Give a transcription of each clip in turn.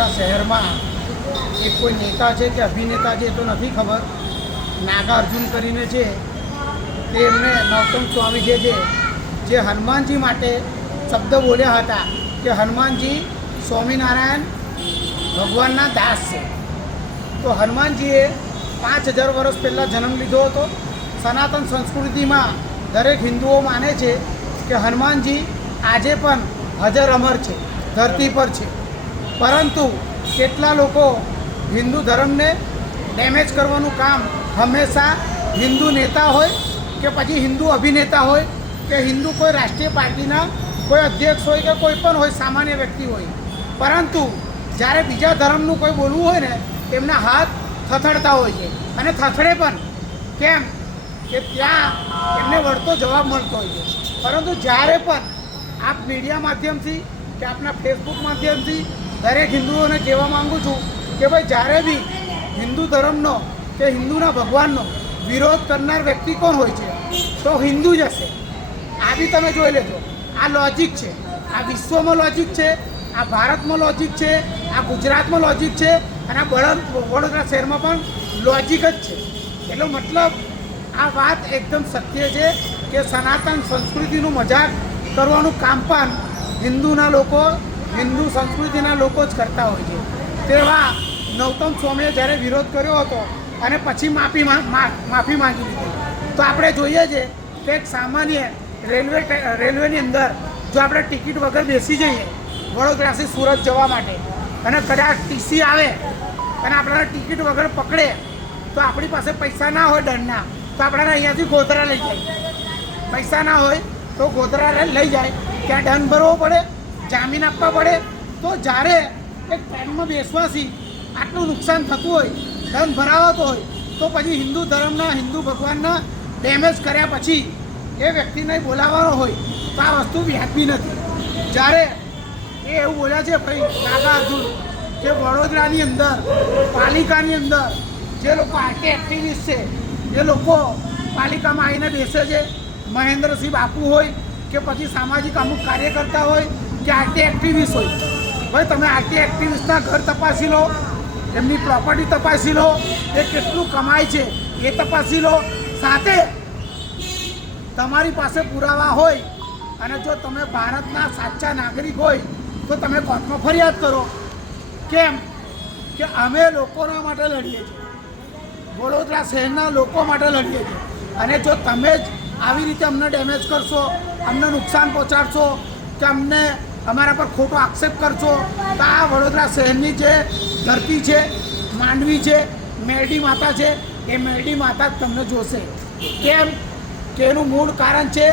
વડોદરા શહેરમાં એક કોઈ નેતા છે કે અભિનેતા છે તો નથી ખબર, નાગાર્જુન કરીને છે તે એમને નરોત્તમ સ્વામી છે જે હનુમાનજી માટે શબ્દ બોલ્યા હતા કે હનુમાનજી સ્વામિનારાયણ ભગવાનના દાસ છે. તો હનુમાનજીએ 5000 વર્ષ પહેલાં જન્મ લીધો હતો. સનાતન સંસ્કૃતિમાં દરેક હિન્દુઓ માને છે કે હનુમાનજી આજે પણ હજર અમર છે, ધરતી પર છે. પરંતુ કેટલા લોકો હિન્દુ ધર્મને ડેમેજ કરવાનું કામ હંમેશા હિન્દુ નેતા હોય કે પછી હિન્દુ અભિનેતા હોય કે હિન્દુ કોઈ રાષ્ટ્રીય પાર્ટીના કોઈ અધ્યક્ષ હોય કે કોઈ પણ હોય, સામાન્ય વ્યક્તિ હોય, પરંતુ જ્યારે બીજા ધર્મનું કોઈ બોલવું હોય ને એમના હાથ થથડતા હોય છે. અને થથડે પણ કેમ કે ત્યાં એમને વળતો જવાબ મળતો હોય છે. પરંતુ જ્યારે પણ આપ મીડિયા માધ્યમથી કે આપના ફેસબુક માધ્યમથી દરેક હિન્દુઓને કહેવા માગું છું કે ભાઈ જ્યારે બી હિન્દુ ધર્મનો કે હિન્દુના ભગવાનનો વિરોધ કરનાર વ્યક્તિ કોણ હોય છે તો હિન્દુ જ હશે. આ બી તમે જોઈ લેજો. આ લોજિક છે, આ વિશ્વમાં લોજિક છે, આ ભારતમાં લોજિક છે, આ ગુજરાતમાં લોજિક છે અને આ વડોદરા શહેરમાં પણ લોજિક જ છે. એટલો મતલબ આ વાત એકદમ સત્ય છે કે સનાતન સંસ્કૃતિનું મજાક કરવાનું કામ પણ હિન્દુના લોકો, હિન્દુ સંસ્કૃતિના લોકો જ કરતા હોય છે. તેવા નરોત્તમ સ્વામીએ જ્યારે વિરોધ કર્યો હતો અને પછી માફી માંગી લીધી, તો આપણે જોઈએ છે કે એક સામાન્ય રેલવેની અંદર જો આપણે ટિકિટ વગર બેસી જઈએ વડોદરાથી સુરત જવા માટે અને કદાચ ટીસી આવે અને આપણને ટિકિટ વગર પકડે તો આપણી પાસે પૈસા ના હોય દંડના, તો આપણને અહીંયાથી ગોધરા લઈ જાય. પૈસા ના હોય તો ગોધરા લઈ જાય, ત્યાં દંડ ભરવો પડે, જામીન આપવા પડે. તો જ્યારે એક ટ્રેનમાં બેસવાથી આટલું નુકસાન થતું હોય, દંડ ભરાવાતો હોય, તો પછી હિન્દુ ધર્મના, હિન્દુ ભગવાનના ડેમેજ કર્યા પછી એ વ્યક્તિને બોલાવવાનો હોય તો આ વસ્તુ વ્યાજબી નથી. જ્યારે એ એવું બોલ્યા છે ભાઈ નાગાર્જુન કે વડોદરાની અંદર પાલિકાની અંદર જે લોકો આરટી એક્ટિવિસ્ટ છે એ લોકો પાલિકામાં આવીને બેસે છે, મહેન્દ્રસિંહ બાપુ હોય કે પછી સામાજિક અમુક કાર્યકર્તા હોય કે આરટી એક્ટિવિસ્ટ હોય. ભાઈ તમે આરટી એક્ટિવિસ્ટના ઘર તપાસી લો, એમની પ્રોપર્ટી તપાસી લો, એ કેટલું કમાય છે એ તપાસી લો. સાથે તમારી પાસે પુરાવા હોય અને જો તમે ભારતના સાચા નાગરિક હોય તો તમે કોર્ટમાં ફરિયાદ કરો. કેમ કે અમે લોકોના માટે લડીએ છીએ, વડોદરા શહેરના લોકો માટે લડીએ છીએ. અને જો તમે જ આવી રીતે અમને ડેમેજ કરશો, અમને નુકસાન પહોંચાડશો કે અમને અમારા પર ખોટો આક્ષેપ કરશો તો આ વડોદરા શહેરની જે ધરતી છે, માંડવી છે, મેરડી માતા છે, એ મેરડી માતા જ તમને જોશે. કેમ કે એનું મૂળ કારણ છે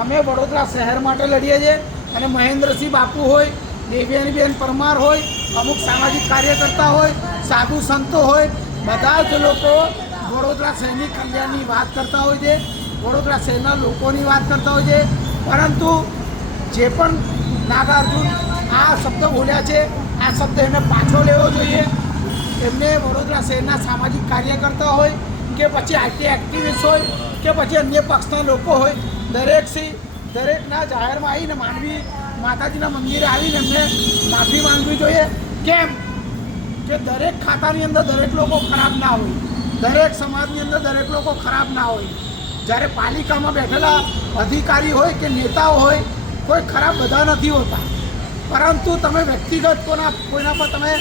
અમે વડોદરા શહેર માટે લડીએ છીએ. અને મહેન્દ્રસિંહ બાપુ હોય, દેવ્યાનીબેન પરમાર હોય, અમુક સામાજિક કાર્યકર્તા હોય, સાધુ સંતો હોય, બધા જ લોકો વડોદરા શહેરની કલ્યાણની વાત કરતા હોય છે, વડોદરા શહેરના લોકોની વાત કરતા હોય છે. પરંતુ જે પણ નાગાર્જુન આ શબ્દ બોલ્યા છે, આ શબ્દ એમને પાછો લેવો જોઈએ. એમને વડોદરા શહેરના સામાજિક કાર્યકર્તા હોય કે પછી આરટી એક્ટિવિસ્ટ હોય કે પછી અન્ય પક્ષના લોકો હોય, દરેકના જાહેરમાં આવીને માંડવી માતાજીના મંદિરે આવીને એમને માફી માંગવી જોઈએ. કેમ કે દરેક ખાતાની અંદર દરેક લોકો ખરાબ ના હોય, દરેક સમાજની અંદર દરેક લોકો ખરાબ ના હોય. જ્યારે પાલિકામાં બેઠેલા અધિકારી હોય કે નેતાઓ હોય, કોઈ ખરાબ બધા નથી હોતા. પરંતુ તમે વ્યક્તિગત કોઈના પર તમે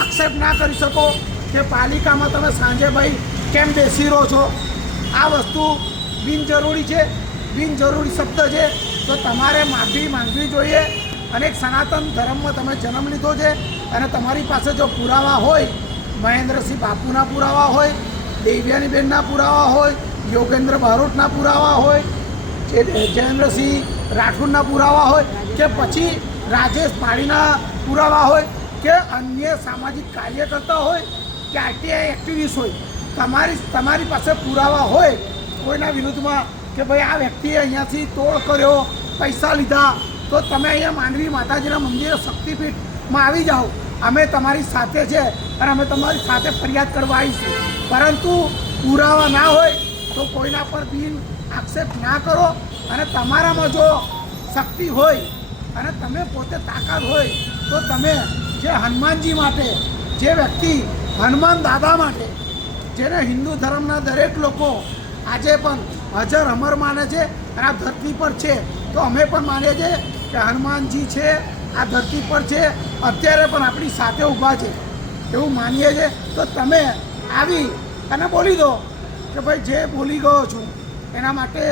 આક્ષેપ ના કરી શકો કે પાલિકામાં તમે સાંજે ભાઈ કેમ બેસી રહો છો. આ વસ્તુ બિનજરૂરી છે, બિનજરૂરી શબ્દ છે. તો તમારે માફી માંગવી જોઈએ. અને એક સનાતન ધર્મમાં તમે જન્મ લીધો છે અને તમારી પાસે જો પુરાવા હોય, મહેન્દ્રસિંહ બાપુના પુરાવા હોય, દેવ્યાનીબેનના પુરાવા હોય, યોગેન્દ્ર બારોટના પુરાવા હોય, જયેન્દ્રસિંહ રાઠોડના પુરાવા હોય કે પછી રાજેશ પાડીના પુરાવા હોય કે અન્ય સામાજિક કાર્યકર્તા હોય કે આરટીઆઈ એક્ટિવિસ્ટ હોય, તમારી પાસે પુરાવા હોય કોઈના વિરુદ્ધમાં કે ભાઈ આ વ્યક્તિએ અહીંયાથી તોડ કર્યો, પૈસા લીધા, તો તમે અહીંયા માંડવી માતાજીના મંદિરે શક્તિપીઠમાં આવી જાઓ. અમે તમારી સાથે છે અને અમે તમારી સાથે ફરિયાદ કરવા આવીશું. પરંતુ પુરાવા ના હોય તો કોઈના પર બિન આક્ષેપ ના કરો. અને તમારામાં જો શક્તિ હોય અને તમે પોતે તાકાત હોય તો તમે જે હનુમાનજી માટે, જે વ્યક્તિ હનુમાન દાદા માટે, જેને હિન્દુ ધર્મના દરેક લોકો આજે પણ હાજર અમર માને છે અને આ ધરતી પર છે, તો અમે પણ માનીએ છીએ કે હનુમાનજી છે આ ધરતી પર છે, અત્યારે પણ આપણી સાથે ઊભા છે એવું માનીએ છીએ. તો તમે આવી અને બોલી દો કે ભાઈ જે બોલી ગયો છું એના માટે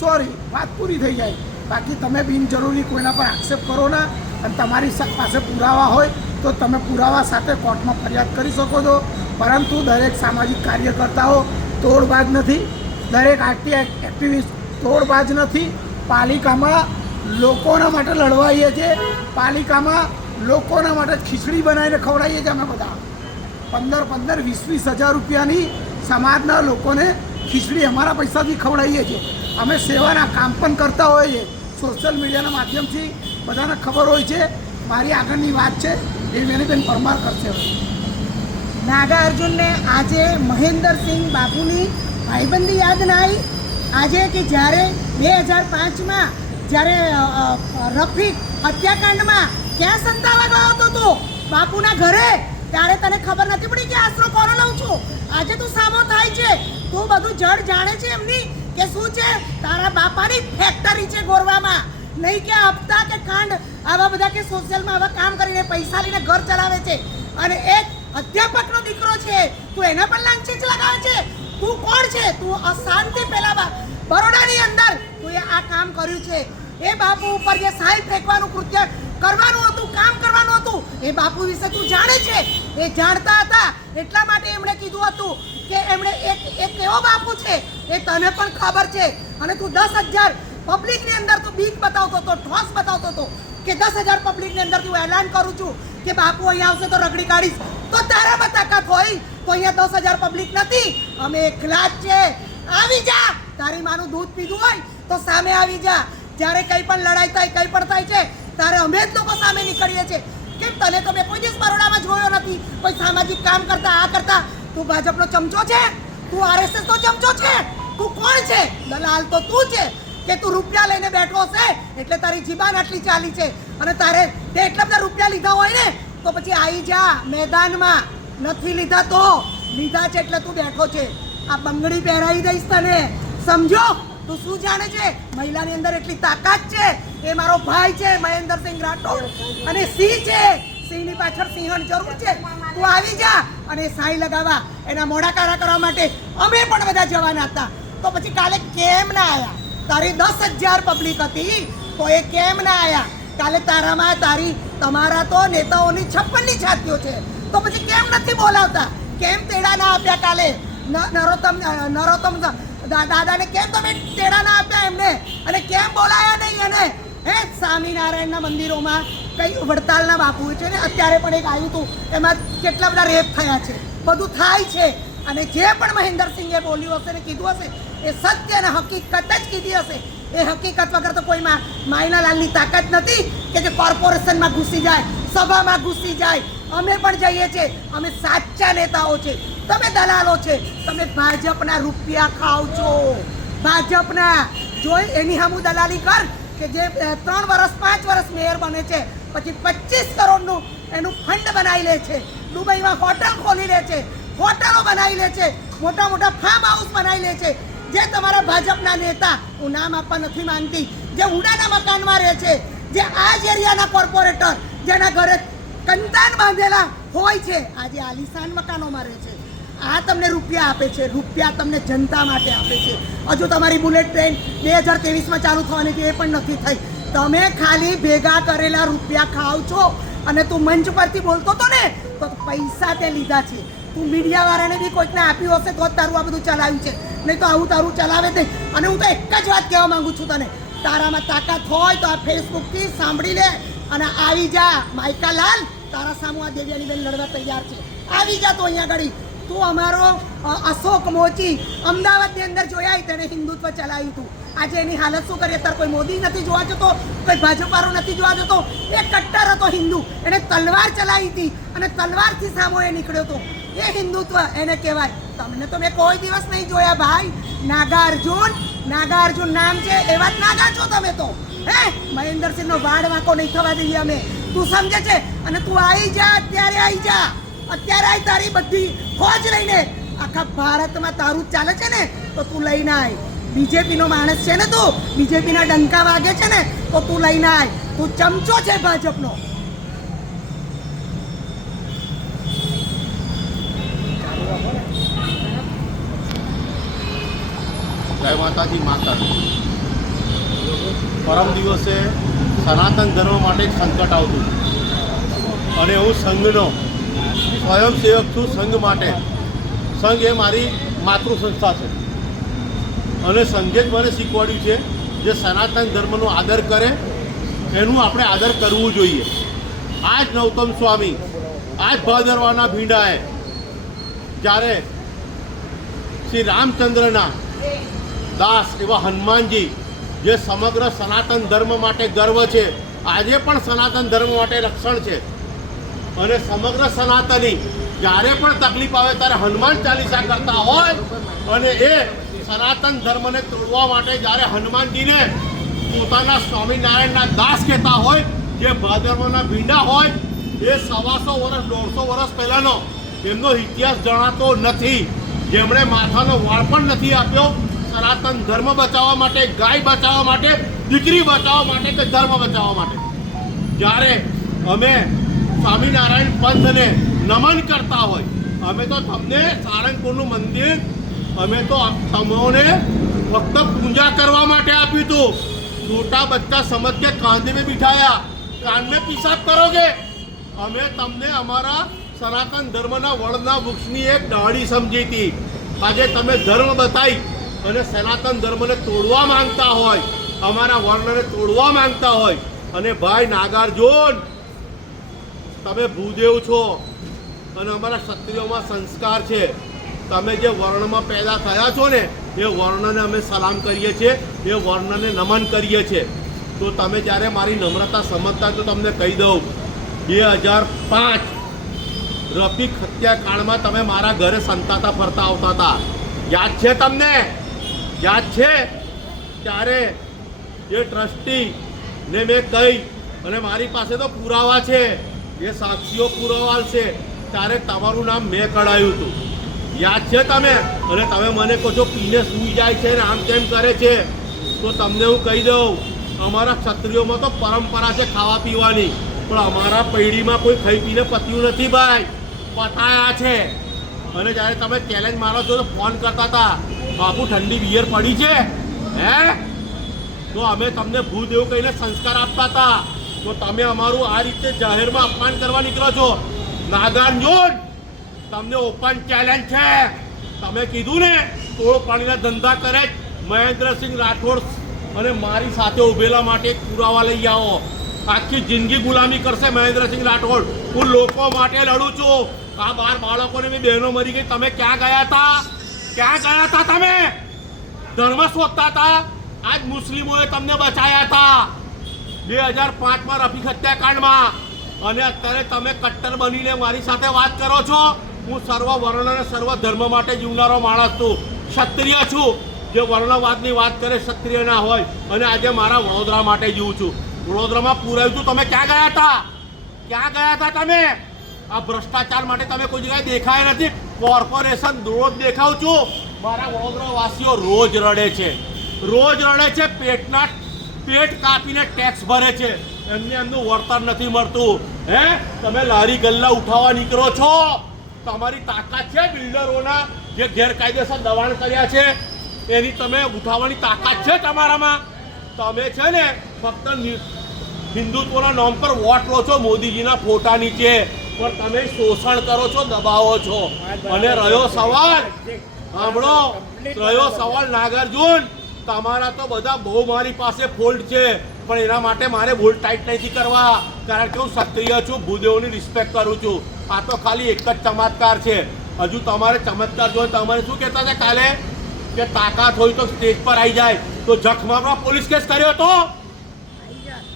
સોરી, વાત પૂરી થઈ જાય. બાકી તમે બિનજરૂરી કોઈના પર આક્ષેપ કરો ના, અને તમારી પાસે પુરાવા હોય તો તમે પુરાવા સાથે કોર્ટમાં ફરિયાદ કરી શકો છો. પરંતુ દરેક સામાજિક કાર્યકર્તાઓ તોડબાજ નથી, દરેક આરટી એક્ટિવિસ્ટ તોડબાજ નથી. પાલિકામાં લોકોના માટે લડવાઈએ છીએ, પાલિકામાં લોકોના માટે ખીચડી બનાવીને ખવડાવીએ છીએ. અમે બધા 15-20 હજાર રૂપિયાની સમાજના લોકોને ખીચડી અમારા પૈસાથી ખવડાવીએ છીએ. અમે સેવાના કામ પણ કરતા હોઈએ છીએ. સોશિયલ મીડિયાના માધ્યમથી બધાને ખબર હોય છે. મારી આગળની વાત છે એ વેનીબેન પરમાર કરશે. નાગા અર્જુનને આજે મહેન્દ્રસિંહ બાપુની ભાઈબંધી યાદ ના આવી? આજે કે જ્યારે 2005માં જ્યારે રફીક હત્યાકાંડમાં ક્યાં સંતાવા ગયો હતો તું બાપુના ઘરે, ત્યારે તને ખબર નથી પડી કે આશરો કોનો લઉં છું? આજે તું સામો થાય છે, તું બધું જડ જાણે છે એમની કે શું છે? તારા બાપાની ફેક્ટરી છે ગોરવામાં, નહીં કે હપ્તા કે કાંડ આવા બધા કે સોશિયલમાં આવા કામ કરીને પૈસા લઈને ઘર ચલાવે છે. અને એક અધ્યાપકનો દીકરો છે, તું એના પર લાંચીચ લગાવે છે. તું કોણ છે? તું અશાંતિ ફેલાવા બરોડાની અંદર તું આ કામ કર્યું છે. એ બાપુ ઉપર જે સાઈ ફેંકવાનું કૃત્ય કરવાનું હતું, કામ કરવાનું હતું, એ બાપુ વિશે તું જાણે છે. એ જાણતા હતા એટલા માટે એમણે કીધું હતું કે એમણે એક એવો બાપુ છે એ તને પણ ખબર છે. અને તું 10,000 પબ્લિકની અંદર તું બીક બતાવતો હતો, ઠોસ બતાવતો હતો કે 10,000 પબ્લિકની અંદર તું એલાન કરું છું કે બાપુ અહીંયા આવશે તો રગડી કાઢીશ. તો તારામાં તાકાત હોય તો અહીંયા 10,000 પબ્લિક નથી, અમે એકલા જ છે. આવી જા, તારી માનું દૂધ પીધું હોય તો સામે આવી જા. જ્યારે કંઈ પણ લડાઈ થાય, કંઈ પણ થાય છે, ત્યારે અમે જ લોકો સામે નીકળીએ છીએ. કેમ તને તો મેં કોઈ દિવસ બરોડામાં જોયો નથી કોઈ સામાજિક કામ કરતા, આ કરતા. તું ભાજપનો ચમચો છે, તું RSS નો ચમચો છે, તું કોણ છે? દલાલ તો તું છે કે તું રૂપિયા લઈને બેઠો છે એટલે તારી જીબાન આટલી ચાલી છે. અને તારે તે એટલા બધા રૂપિયા લીધા હોય ને તો પછી આવી જા મેદાનમાં. નથી લીધા તો લીધા છે એટલે તું બેઠો છે. આ બંગડી પહેરાવી દઈશ તને, સમજો? તું શું જાણે છે? મહિલાની અંદર એટલી તાકાત છે. એ મારો ભાઈ છે મહેન્દ્રસિંહ રાઠોડ, અને સિંહ છે. સિંહની પાછળ સિંહણ જરૂર છે. તું આવી જા અને સાઈ લગાવવા, એના મોઢા કારા કરવા માટે અમે પણ બધા જવાના હતા. તો પછી કાલે કેમ ના આવ્યા? તારી 10,000 પબ્લિક હતી તો એ કેમ ના આવ્યા? કાલે તારામાં તમારા તો નેતાઓની 56ની છાતીઓ છે, તો પછી કેમ નથી બોલાવતા? કેમ તેડા ના આપ્યા કાલે? નરોત્તમ દાદાને કેમ તમે તેડા ના આપ્યા એમને? અને કેમ બોલાયા નહીં એને? હે, સ્વામિનારાયણના મંદિરોમાં કઈ વડતાલના બાપુ છે ને, અત્યારે પણ એક આવ્યું હતું, એમાં કેટલા બધા રેપ થયા છે. બધું થાય છે. અને જે પણ મહેન્દ્રસિંહે બોલ્યું હશે ને કીધું હશે એ સત્ય અને હકીકત જ કીધી હશે. એ હકીકત વગર તો કોઈ માયનાલાલની તાકાત નથી કે જે કોર્પોરેશનમાં ઘૂસી જાય, સભામાં ઘૂસી જાય. અમે પણ જઈએ છીએ, અમે સાચા નેતાઓ છે. તમે દલાલો છે, તમે ભાજપના રૂપિયા ખાવ છો. ભાજપના જોઈ એની સામું દલાલી કર કે જે 3 વર્ષ 5 વર્ષ મેયર બને છે, પછી 25 કરોડનું એનું ફંડ બનાવી લે છે, દુબઈમાં હોટલ ખોલી લે છે, હોટલો બનાવી લે છે, મોટા મોટા ફાર્મ હાઉસ બનાવી લે છે. જે તમારા ભાજપના નેતા, હું નામ આપવા નથી માંગતી, જે ઉડાના મકાનમાં રહે છે, જે આ જ એરિયાના કોર્પોરેટર જેના ઘરે કંતાન બાંધેલા હોય છે, આજે આલિશાન મકાનોમાં રહે છે. આ તમને રૂપિયા આપે છે. રૂપિયા તમને જનતા માટે આપે છે. હજુ તમારી બુલેટ ટ્રેન 2023માં ચાલુ થવાની હતી, એ પણ નથી થઈ. તમે ખાલી ભેગા કરેલા રૂપિયા ખાવ છો. અને તું મંચ પરથી બોલતો હતો ને તો પૈસા તે લીધા છે. તું મીડિયાવાળાને બી કોઈકને આપ્યું હશે તો જ તારું આ બધું ચલાવ્યું છે, નહીં તો આવું તારું ચલાવે જ નહીં. અને હું તો એક જ વાત કહેવા માંગુ છું તને, તારામાં તાકાત હોય તો આ ફેસબુકથી સાંભળી લે અને આવી જા. માઇકાલાલ, તારા સામું આ દેવ્યાનીબેન લડવા તૈયાર છે. આવી જા તો અહીંયા આગળ. તું અમારો અશોક મોચી અમદાવાદની અંદર જોયા, તેને હિન્દુત્વ ચલાવ્યું હતું. આજે એની હાલત શું કરી? અત્યારે કોઈ મોદી નથી જોવા જતો, કોઈ ભાજપારો નથી જોવા જતો. એ કટ્ટર હતો હિન્દુ, એને તલવાર ચલાવી હતી અને તલવારથી સામો એ નીકળ્યો હતો. એ હિન્દુત્વ એને કહેવાય. તમને તો મેં કોઈ દિવસ નહીં જોયા ભાઈ. નાગા અર્જુન નામ છે, એવા જ નાગા છો તમે તો. હે, મહેન્દ્રસિંહનો વાળ વાંકો નહીં થવા દઈએ અમે. તું સમજે છે? અને તું આવી જા, અત્યારે આવી જા, અત્યારે આવી, તારી બધી ફોજ લઈને. આખા ભારતમાં તારું જ ચાલે છે ને, તો તું લઈને આય. બીજેપીનો માણસ છે ને તું, બીજેપીના ડંકા વાગે છે ને, તો તું લઈને આય. તું ચમચો છે ભાજપનો. જય માતાજી માતા. પરમ દિવસે સનાતન ધર્મ માટે એક સંકટ આવતું અને હું સંઘનો સ્વયંસેવક છું. સંઘ માટે, સંઘ એ મારી માતૃ સંસ્થા છે અને સંઘે જ મને શીખવાડ્યું છે જે સનાતન ધર્મનો આદર કરે એનું આપણે આદર કરવું જોઈએ. આ જ નૌતમ સ્વામી, આ જ ભાદરવાના ભીંડાએ જ્યારે શ્રી રામચંદ્રના દાસ એવા હનુમાનજી જે સમગ્ર સનાતન ધર્મ માટે ગર્વ છે, આજે પણ સનાતન ધર્મ માટે રક્ષણ છે અને સમગ્ર સનાતની જ્યારે પણ તકલીફ આવે ત્યારે હનુમાન ચાલીસા કરતા હોય અને એ સનાતન ધર્મને તોડવા માટે જ્યારે હનુમાનજીને પોતાના સ્વામિનારાયણના દાસ કહેતા હોય, જે ભાદરવાના ભીંડા હોય, એ 125 વર્ષ 150 વર્ષ પહેલાંનો એમનો ઇતિહાસ જણાતો નથી, જેમણે માથાનો વાળ પણ નથી આપ્યો સનાતન ધર્મ બચાવવા માટે, ગાય બચાવવા માટે, દીકરી બચાવવા માટે કે ધર્મ બચાવવા માટે. જ્યારે અમે સ્વામિનારાયણ પંથને નમન કરતા હોય, અમે તો તમને સારંગપુરનું મંદિર અમે તો તમને ફક્ત પૂજા કરવા માટે આપ્યું હતું. छोटा बच्चा समझ के कांधे में बिठाया, कान में पिशाब करोगे. અમે તમને અમારા સનાતન ધર્મના વડના વૃક્ષની એક ડાળી સમજી હતી. આજે તમે ધર્મ બતાવી અને સનાતન ધર્મને તોડવા માંગતા હોય, અમારા વર્ણને તોડવા માંગતા હોય, અને ભાઈ નાગાર્જુન તમે ભૂદેવ છો અને અમારા ક્ષત્રિયોમાં સંસ્કાર છે. તમે જે વર્ણમાં પેદા થયા છો ને એ વર્ણને અમે સલામ કરીએ છીએ, એ વર્ણને નમન કરીએ છીએ. તો તમે જ્યારે મારી નમ્રતા સમજતા તો તમને કહી દઉં, 2005 રફીક હત્યાકાંડમાં તમે મારા ઘરે સંતાતા ફરતા આવતા હતા, યાદ છે તમને? યાદ છે? ત્યારે એ ટ્રસ્ટી ને મેં કહી અને મારી પાસે તો પુરાવા છે, એ સાક્ષીઓ પુરાવા છે, ત્યારે તમારું નામ મેં કઢાયું હતું. યાદ છે તમે? અને તમે મને કહો છો પીને સૂઈ જાય છે ને આમ તેમ કરે છે. તો તમને હું કહી દઉં, અમારા ક્ષત્રિયોમાં તો પરંપરા છે ખાવા પીવાની, પણ અમારા પેઢીમાં કોઈ ખાઈ પીને પત્યું નથી ભાઈ, પતાયા છે. અને જ્યારે તમે ચેલેન્જ મારો છો તો ફોન કરતા હતા, બાપુ ઠંડી બિયર પડી છે હે, તો અમે તમને ભૂદેવ કહીને સંસ્કાર આપતા હતા. તો તમે અમારું આ રીતે જાહેરમાં અપમાન કરવા નીકળો છો. નાગાર્જુન તમને ઓપન ચેલેન્જ છે. તમે કીધું ને તોડ પાણીના ધંધા કરે મહેન્દ્રસિંહ રાઠોડ અને મારી સાથે ઉભેલા માટે એક પુરાવા લઈ આવો. આખી જિંદગી ગુલામી કરશે મહેન્દ્રસિંહ રાઠોડ. હું લોકો માટે લડું છું. આ 12 બાળકોને બી બહેનો મરી ગઈ, તમે ક્યાં ગયા હતા? ક્યાં ગયા હતા તમે? ધર્મ શોધતા હતા. આજ મુસ્લિમોએ તમને બચાયા હતા 2005માં રફીક હત્યાકાંડમાં, અને અત્યારે તમે કટ્ટર બનીને મારી સાથે વાત કરો છો. હું સર્વ વર્ણ અને સર્વ ધર્મ માટે જીવનારો માણસ છું, ક્ષત્રિય છું. જે વર્ણવાદની વાત કરે ક્ષત્રિય ના હોય. અને આજે મારા વડોદરા માટે જીવું છું. વડોદરામાં પુરાવ્યું હતું, તમે ક્યાં ગયા હતા? ક્યાં ગયા હતા તમે? આ ભ્રષ્ટાચાર માટે તમે કોઈ જગ્યાએ દેખાયા નથી. કોર્પોરેશન રોજ દેખાવ છું. મારા વડોદરા વાસીઓ રોજ રડે છે, રોજ રડે છે. પેટ કાપીને ટેક્સ ભરે છે, એમને એમનું વળતર નથી મળતું. હે, તમે લારી ગલ્લા ઉઠાવવા નીકળો છો. તમારી તાકાત છે બિલ્ડરોના જે ગેરકાયદેસર દબાણ કર્યા છે એની તમે ઉઠાવવાની તાકાત છે તમારામાં. તમે છે ને ફક્ત હિન્દુત્વના નામ પર વોટ લો છો મોદીજીના ફોટા નીચે, પણ તમે શોષણ કરો છો, દબાવો છો. અને રહ્યો સવાલ, સાંભળો, રહ્યો સવાલ નાગાર્જુન, તમારા તો બધા બહુ મારી પાસે ફોલ્ટ છે, પણ એના માટે મારે બોલ ટાઈટ નથી કરવા, કારણ કે હું ક્ષત્રિય છું, ભૂદેવની રિસ્પેક્ટ કરું છું. આ તો ખાલી એક જ ચમત્કાર છે. હજુ તમારે ચમત્કાર જોઈને તમારે શું કહેતા હતા કાલે કે તાકાત હોય તો સ્ટેજ પર આવી જાય. તો જખમામાં પોલીસ કેસ કર્યો હતો,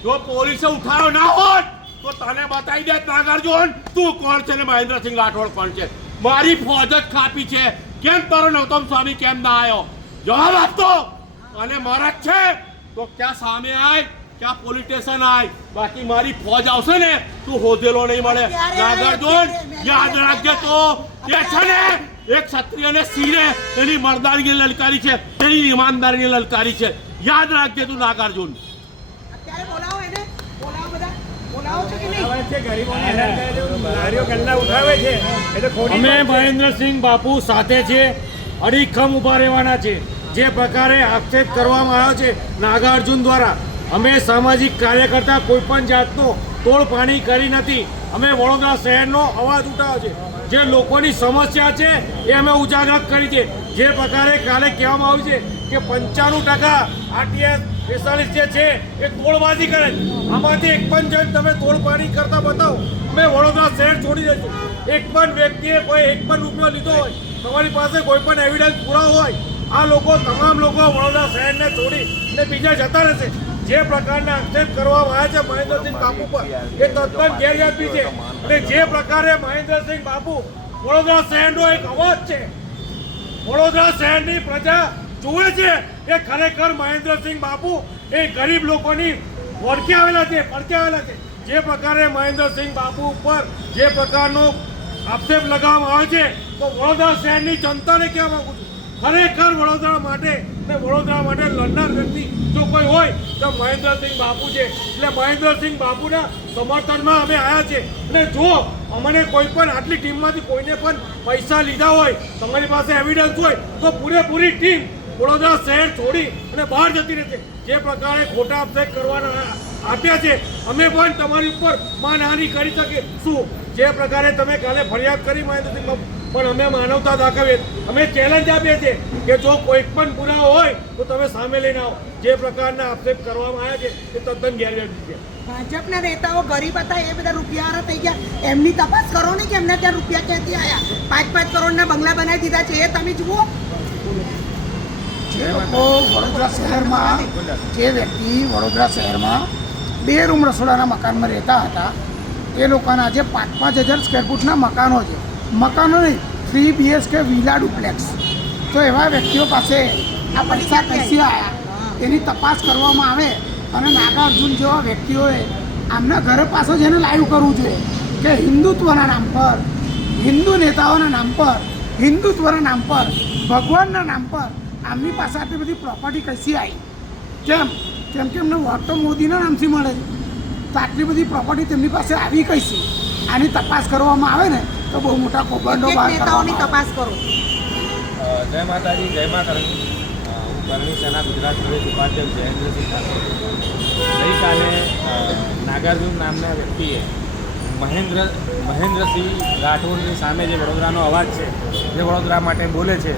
જો પોલીસે ઉઠાવ્યો ના હોત તો તને બતાવી દે નાગાર્જુન તું કોણ છે ને મહેન્દ્રસિંહ રાઠોડ કોણ છે. મારી ફોજ જ કાપી છે. કેમ તારો નૌતમ સ્વામી કેમ ના આવ્યો? જવાબ આપતો. અને મરદ છે તો ક્યાં સામે આય કે આ પોલીસ સ્ટેશન આય, બાકી મારી ફોજ આવશે ને તું હોદેલો નહીં મળે. નાગાર્જુન યાદ રાખજે તો એ છે ને એક ક્ષત્રિયને સિંહને એની મર્દાનગી લલકારી છે, એની ઈમાનદારીની લલકારી છે. યાદ રાખજે તું નાગાર્જુન. અત્યારે બોલાવો એને, બોલાવો બધા, બોલાવો છો કે નહીં? અમે મહેન્દ્રસિંહ બાપુ સાથે છે, અડીખમ ઊભા રહેવાના છે. જે પ્રકારે આક્ષેપ કરવામાં આવ્યો છે નાગાર્જુન દ્વારા, અમે સામાજિક કાર્યકર્તા કોઈ પણ જાતનો તોડપાણી કરી નથી. અમે વડોદરા શહેરનો અવાજ ઉઠાવ્યો છે. જે લોકોની સમસ્યા છે એ અમે ઉજાગર કરી છે. જે પ્રકારે કાલે કહેવામાં આવ્યું છે કે 95% આરટીએસ સ્પેશિયાલિસ્ટ જે છે એ તોડબાજી કરે છે. આમાંથી એક પણ જણ તમે તોડપાણી કરતા બતાવો, અમે વડોદરા શહેર છોડી દઈશું. એક પણ વ્યક્તિએ કોઈ એક પણ રૂપિયો લીધો હોય, તમારી પાસે કોઈ પણ એવિડન્સ પુરાવો હોય, આ લોકો તમામ લોકો વડોદરા શહેરને છોડી અને બીજા જતા રહેશે. જે પ્રકારના આક્ષેપ કરવામાં આવ્યા છે મહેન્દ્રસિંહ બાપુ પર એ તદ્દન ગેરવ્યાજબી છે. અને જે પ્રકારે મહેન્દ્રસિંહ બાપુ વડોદરા શહેરનો એક અવાજ છે, વડોદરા શહેરની પ્રજા જુએ છે એ ખરેખર મહેન્દ્રસિંહ બાપુ એ ગરીબ લોકોની પડખે આવેલા છે, પડખે આવેલા છે. જે પ્રકારે મહેન્દ્રસિંહ બાપુ ઉપર જે પ્રકારનો આક્ષેપ લગાવવામાં આવે છે તો વડોદરા શહેરની જનતાને કહેવા માંગુ છું, ખરેખર વડોદરા માટે ને વડોદરા માટે લડનાર વ્યક્તિ જો કોઈ હોય તો મહેન્દ્રસિંહ બાપુ છે. એટલે મહેન્દ્રસિંહ બાપુના સમર્થનમાં અમે આવ્યા છે. અને જો અમને કોઈ પણ આટલી ટીમમાંથી કોઈને પણ પૈસા લીધા હોય, તમારી પાસે એવિડન્સ હોય તો પૂરેપૂરી ટીમ વડોદરા શહેર છોડી અને બહાર જતી રહેશે. જે પ્રકારે ખોટા આક્ષેપ કરવાના આપ્યા છે અમે પણ તમારી ઉપર માનહાનિ કરી શકીએ શું. જે પ્રકારે તમે કાલે ફરિયાદ કરી મહેન્દ્રસિંહ બાપુ, પણ અમે માનવતા દાખવીએ, અમે ચેલેન્જ આપીએ છીએ કે જો કોઈ પણ પુરાવો હોય તો તમે સામે લઈને આવો. જે પ્રકારના આક્ષેપ કરવામાં આવ્યા છે એ તદ્દન ગેરવ્યાજબી છે. ભાજપના નેતાઓ ગરીબ હતા, એ બધા રૂપિયાવાળા થઈ ગયા, એમની તપાસ કરો ને કે એમને ત્યાં રૂપિયા ક્યાંથી આવ્યા. 5-5 કરોડના બંગલા બનાવી દીધા છે એ તમે જુઓ. જે લોકો વડોદરા શહેરમાં, જે વ્યક્તિ વડોદરા શહેરમાં 2 રૂમ રસોડાના મકાનમાં રહેતા હતા એ લોકોના આજે 5-5 હજાર સ્ક્વેર ફૂટના મકાનો છે. મકાનો નહીં, 3 BHK વિલા ડુપ્લેક્સ. તો એવા વ્યક્તિઓ પાસે આ પૈસા કઈથી આવ્યા એની તપાસ કરવામાં આવે. અને નાગાર્જુન જેવા વ્યક્તિઓએ આમના ઘર પાસે જઈને લાઈવ કરવું જોઈએ કે હિન્દુત્વના નામ પર, હિન્દુ નેતાઓના નામ પર, હિન્દુત્વના નામ પર, ભગવાનના નામ પર આમની પાસે આટલી બધી પ્રોપર્ટી કઈથી આવી. કેમ કેમ કે એમને વોટ તો મોદીના નામથી મળે છે. તો આટલી બધી પ્રોપર્ટી તેમની પાસે આવી કઈથી? આની તપાસ કરવામાં આવે ને તો બહુ મોટા કૌભાંડો બહાર નેતાઓની કરવામાં તપાસ કરો. જય માતાજી, જય મા કરણી. હું કરણી સેના ગુજરાત પ્રદેશ ઉપાધ્યક્ષ જયેન્દ્રસિંહ ઠાકોર. ગઈકાલે નાગાર્જુન નામના વ્યક્તિએ મહેન્દ્રસિંહ રાઠોડની સામે જે વડોદરાનો અવાજ છે, જે વડોદરા માટે બોલે છે,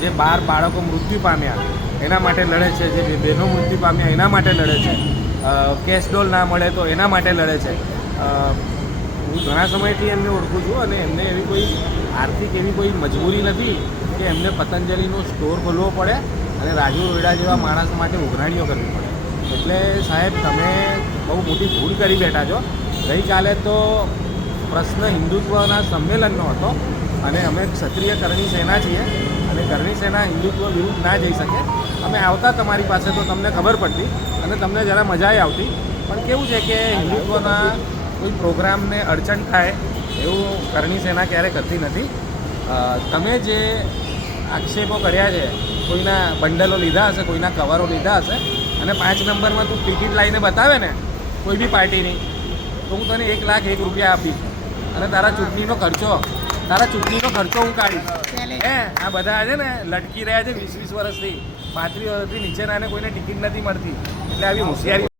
જે 12 બાળકો મૃત્યુ પામ્યા એના માટે લડે છે, જે બહેનો મૃત્યુ પામ્યા એના માટે લડે છે, કેશ ડોલ ના મળે તો એના માટે લડે છે. હું ઘણા સમયથી એમને ઓળખું છું અને એમને એવી કોઈ આર્થિક એવી કોઈ મજબૂરી નથી કે એમને પતંજલિનો સ્ટોર ખોલવો પડે અને રાજુ રોયડા જેવા માણસ માટે ઉઘરાણીઓ કરવી પડે. એટલે સાહેબ તમે બહુ મોટી ભૂલ કરી બેઠા છો. ગઈકાલે તો પ્રશ્ન હિન્દુત્વના સંમેલનનો હતો અને અમે ક્ષત્રિય કરણી સેના છીએ અને કરણી સેના હિન્દુત્વ વિરુદ્ધ ના જઈ શકે. અમે આવતા તમારી પાસે તો તમને ખબર પડતી અને તમને જરા મજા આવતી. પણ કેવું છે કે હિન્દુત્વના કોઈ પ્રોગ્રામને અડચણ થાય એવું કરણી સેના ક્યારેય કરતી નથી. તમે જે આક્ષેપો કર્યા છે, કોઈના બંડલો લીધા હશે, કોઈના કવરો લીધા હશે અને 5 નંબરમાં તું ટિકિટ લાવીને બતાવે ને કોઈ બી પાર્ટીની તો હું તને 1,01,000 રૂપિયા આપીશ અને તારા ચૂંટણીનો ખર્ચો હું કાઢીશ. આ બધા છે ને લટકી રહ્યા છે 20-20 વર્ષથી, 35 વર્ષથી નીચેનાને કોઈને ટિકિટ નથી મળતી. એટલે આવી હોશિયારી